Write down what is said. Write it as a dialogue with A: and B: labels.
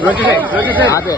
A: 罗杰森，罗杰森，
B: 啊对。